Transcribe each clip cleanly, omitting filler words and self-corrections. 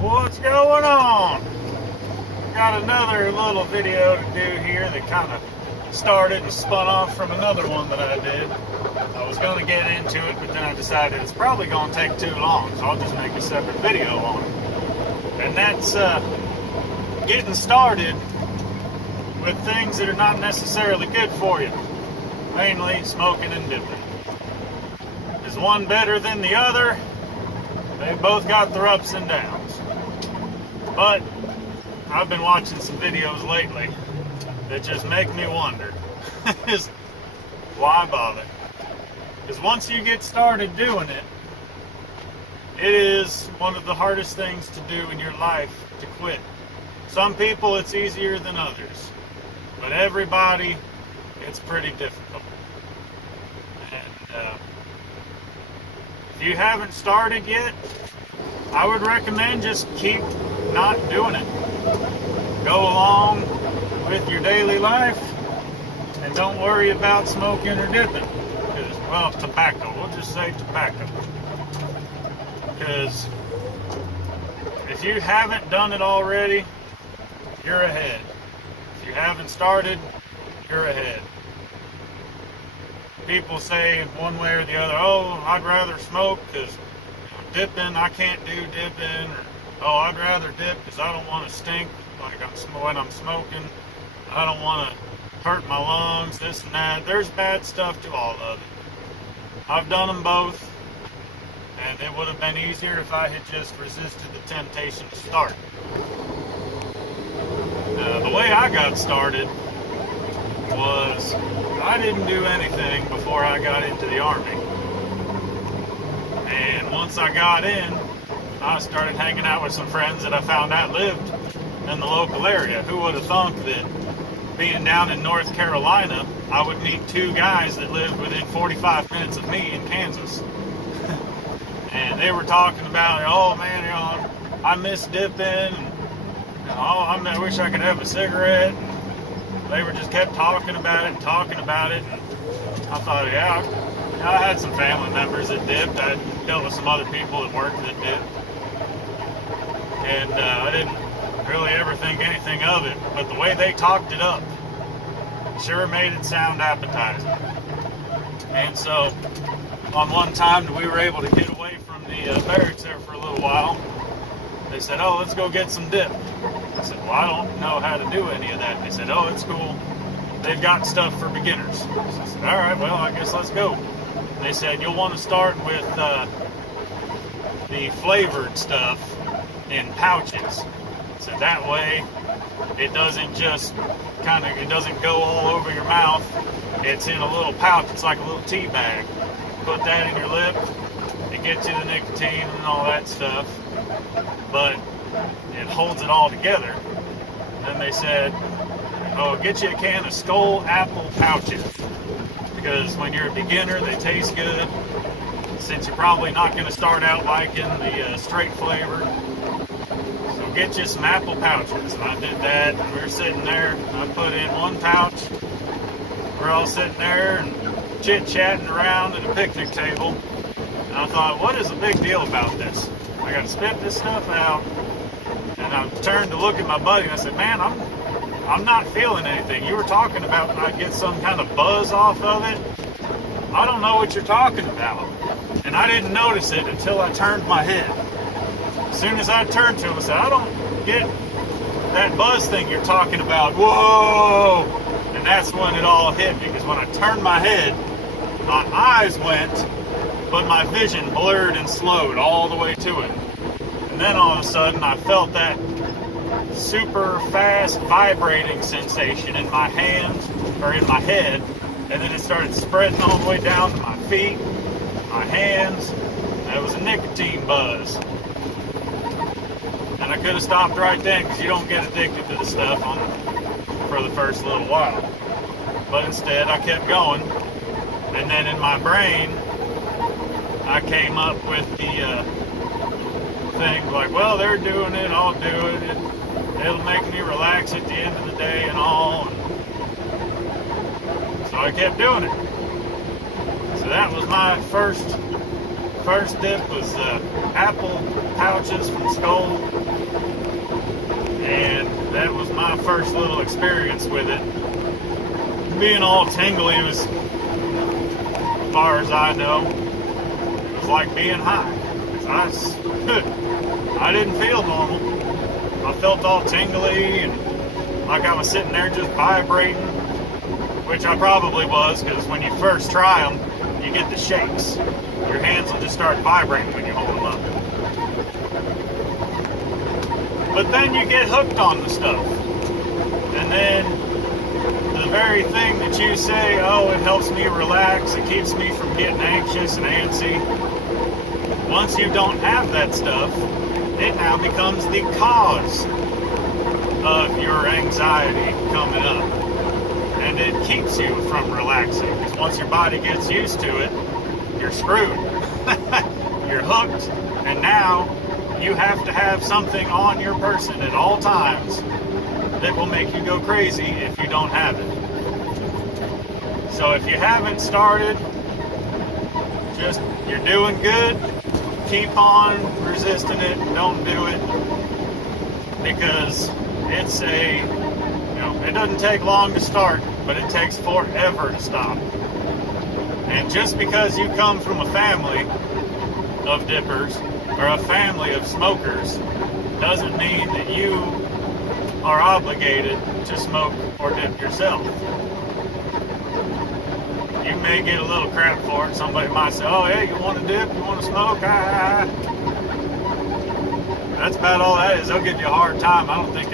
What's going on? Got another little video to do here that kind of started and spun off from another one that I did. I was going to get into it, but then I decided it's probably going to take too long, so I'll just make a separate video on it. And that's getting started with things that are not necessarily good for you, mainly smoking and dipping. Is one better than the other? They've both got their ups and downs. But I've been watching some videos lately that just make me wonder, why bother? Because once you get started doing it, it is one of the hardest things to do in your life to quit. Some people it's easier than others, but everybody it's pretty difficult. And if you haven't started yet, I would recommend just keep not doing it. Go along with your daily life and don't worry about smoking or dipping. Well, tobacco. We'll just say tobacco. Because if you haven't done it already, you're ahead. If you haven't started, you're ahead. People say one way or the other, oh, I'd rather smoke because dipping, I can't do dipping. Or, oh, I'd rather dip because I don't want to stink when I'm smoking. I don't want to hurt my lungs, this and that. There's bad stuff to all of it. I've done them both, and it would have been easier if I had just resisted the temptation to start. The way I got started was I didn't do anything before I got into the Army. And once I got in, I started hanging out with some friends that I found out lived in the local area. Who would have thunk that being down in North Carolina, I would meet two guys that lived within 45 minutes of me in Kansas. And they were talking about, oh man, I miss dipping, and I wish I could have a cigarette. And they were just kept talking about it. And I thought, yeah, I had some family members that dipped. I dealt with some other people that worked that dipped. And I didn't really ever think anything of it, but the way they talked it up sure made it sound appetizing. And so on one time we were able to get away from the barracks there for a little while. They said, oh, let's go get some dip. I said, well, I don't know how to do any of that. They said, oh, it's cool, they've got stuff for beginners. So I said, all right, well, I guess let's go. They said you'll want to start with the flavored stuff in pouches. So that way it doesn't just it doesn't go all over your mouth. It's in a little pouch. It's like a little tea bag. Put that in your lip. It gets you the nicotine and all that stuff. But it holds it all together. Then they said, oh, get you a can of Skull apple pouches. Because when you're a beginner, they taste good. Since you're probably not going to start out liking the straight flavor, get you some apple pouches. And I did that, and we were sitting there. I put in one pouch. We're all sitting there and chit-chatting around at a picnic table. And I thought, what is the big deal about this? I got to spit this stuff out. And I turned to look at my buddy, and I said, man, I'm not feeling anything. You were talking about I'd get some kind of buzz off of it. I don't know what you're talking about. And I didn't notice it until I turned my head. As soon as I turned to him, I said, I don't get that buzz thing you're talking about. Whoa! And that's when it all hit, because when I turned my head, my eyes went, but my vision blurred and slowed all the way to it. And then all of a sudden, I felt that super fast vibrating sensation in my hands, or in my head, and then it started spreading all the way down to my feet, my hands. That was a nicotine buzz. And I could have stopped right then, because you don't get addicted to the stuff for the first little while. But instead, I kept going. And then in my brain, I came up with the thing like, well, they're doing it, I'll do it. It'll make me relax at the end of the day and all. So I kept doing it. So that was my first first dip was apple pouches from Skoal, and that was my first little experience with it. Being all tingly was, as far as I know, it was like being high. I didn't feel normal. I felt all tingly and like I was sitting there just vibrating, which I probably was, because when you first try them, you get the shakes. Your hands will just start vibrating when you hold them up. But then you get hooked on the stuff. And then the very thing that you say, oh, it helps me relax, it keeps me from getting anxious and antsy. Once you don't have that stuff, it now becomes the cause of your anxiety coming up. And it keeps you from relaxing, because once your body gets used to it, you're screwed. You're hooked, and now you have to have something on your person at all times that will make you go crazy if you don't have it. So if you haven't started, just, you're doing good. Keep on resisting it. Don't do it, because it's it doesn't take long to start, but it takes forever to stop. And just because you come from a family of dippers or a family of smokers doesn't mean that you are obligated to smoke or dip yourself. You may get a little crap for it. Somebody might say, oh, hey, you want to dip? You want to smoke? That's about all that is. They'll give you a hard time. I don't think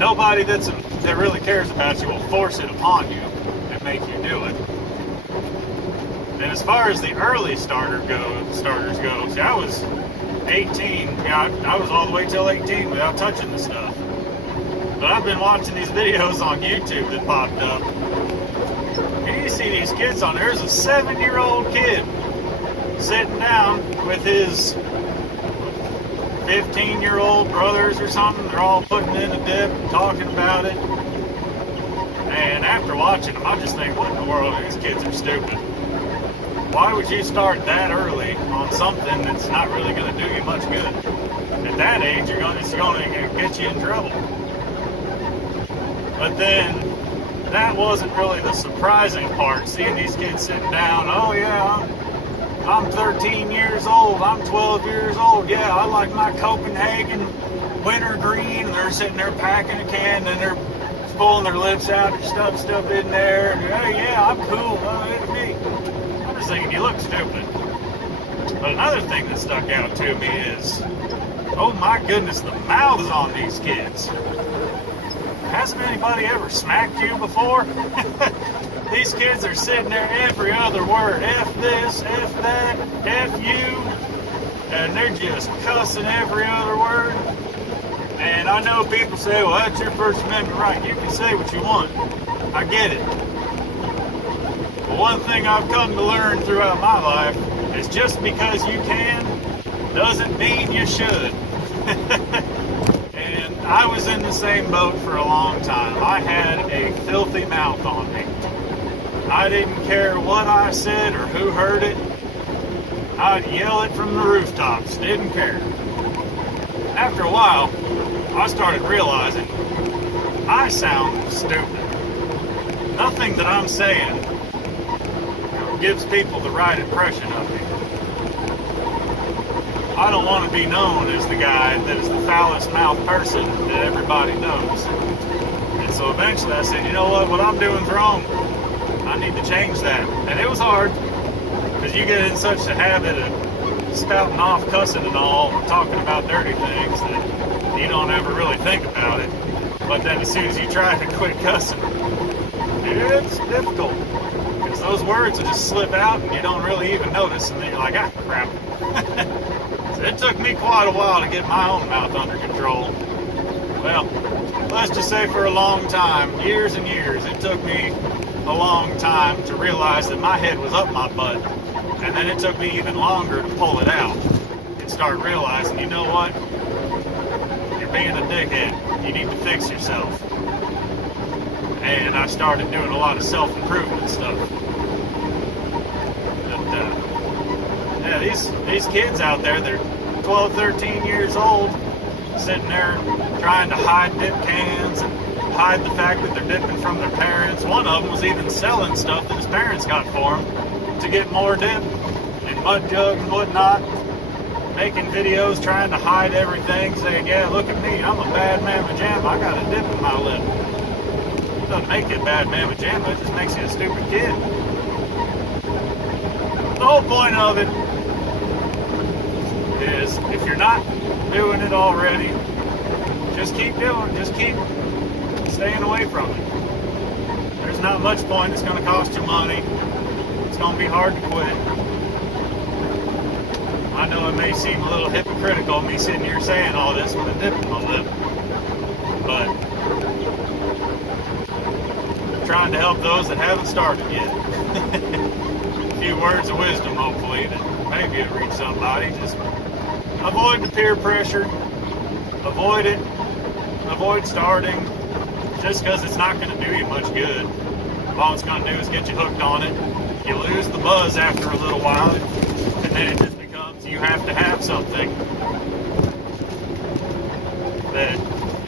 nobody that really cares about you will force it upon you and make you do it. And as far as the early starters go, see, I was 18. Yeah, I was all the way till 18 without touching the stuff. But I've been watching these videos on YouTube that popped up. And you see these kids on there. There's a 7-year-old kid sitting down with his 15-year-old brothers or something. They're all putting in a dip and talking about it. And after watching them, I just think, what in the world? These kids are stupid. Why would you start that early on something that's not really going to do you much good? At that age, it's going to get you in trouble. But then, that wasn't really the surprising part, seeing these kids sitting down. Oh yeah, I'm 13 years old, I'm 12 years old, yeah, I like my Copenhagen wintergreen, and they're sitting there packing a can, and they're pulling their lips out and stuff in there, and, hey, yeah, I'm cool, look at me. I'm just thinking, you look stupid. But another thing that stuck out to me is, oh my goodness, the mouths on these kids. Hasn't anybody ever smacked you before? These kids are sitting there every other word. F this, F that, F you. And they're just cussing every other word. And I know people say, well, that's your First Amendment right. You can say what you want. I get it. But one thing I've come to learn throughout my life is just because you can doesn't mean you should. I was in the same boat for a long time. I had a filthy mouth on me. I didn't care what I said or who heard it. I'd yell it from the rooftops. Didn't care. After a while, I started realizing I sound stupid. Nothing that I'm saying gives people the right impression of me. I don't want to be known as the guy that is the foulest mouthed person that everybody knows. And so eventually I said, you know what I'm doing is wrong. I need to change that. And it was hard, because you get in such a habit of spouting off, cussing and all, and talking about dirty things that you don't ever really think about it. But then as soon as you try to quit cussing, it's difficult. Because those words will just slip out and you don't really even notice, and then you're like, ah, crap. It took me quite a while to get my own mouth under control. Well, let's just say for a long time, years and years, it took me a long time to realize that my head was up my butt. And then it took me even longer to pull it out and start realizing, you know what? You're being a dickhead. You need to fix yourself. And I started doing a lot of self-improvement stuff. But, yeah, these kids out there, they're 12, 13 years old, sitting there trying to hide dip cans and hide the fact that they're dipping from their parents. One of them was even selling stuff that his parents got for him to get more dip in mud jugs and whatnot, making videos trying to hide everything, saying, yeah, look at me, I'm a bad mamma jamma, I got a dip in my lip. It doesn't make you a bad mamma jamma, it just makes you a stupid kid. The whole point of it is, if you're not doing it already, just keep doing it, just keep staying away from it. There's not much point, it's going to cost you money, it's going to be hard to quit. I know it may seem a little hypocritical of me sitting here saying all this with a dip in my lip, but I'm trying to help those that haven't started yet. A few words of wisdom, hopefully, that maybe it'll reach somebody. Just avoid the peer pressure, avoid it, avoid starting, just because it's not going to do you much good. All it's going to do is get you hooked on it. You lose the buzz after a little while, and then it just becomes you have to have something that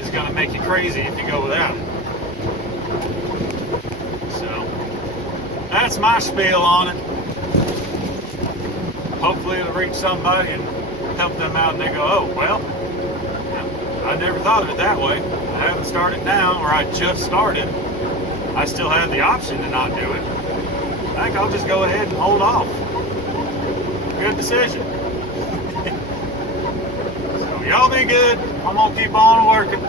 is going to make you crazy if you go without it. So that's my spiel on it. Hopefully it'll reach somebody and help them out, and they go, oh, well, I never thought of it that way. I haven't started now, or I just started. I still have the option to not do it. I think I'll just go ahead and hold off. Good decision. So y'all be good. I'm gonna keep on working.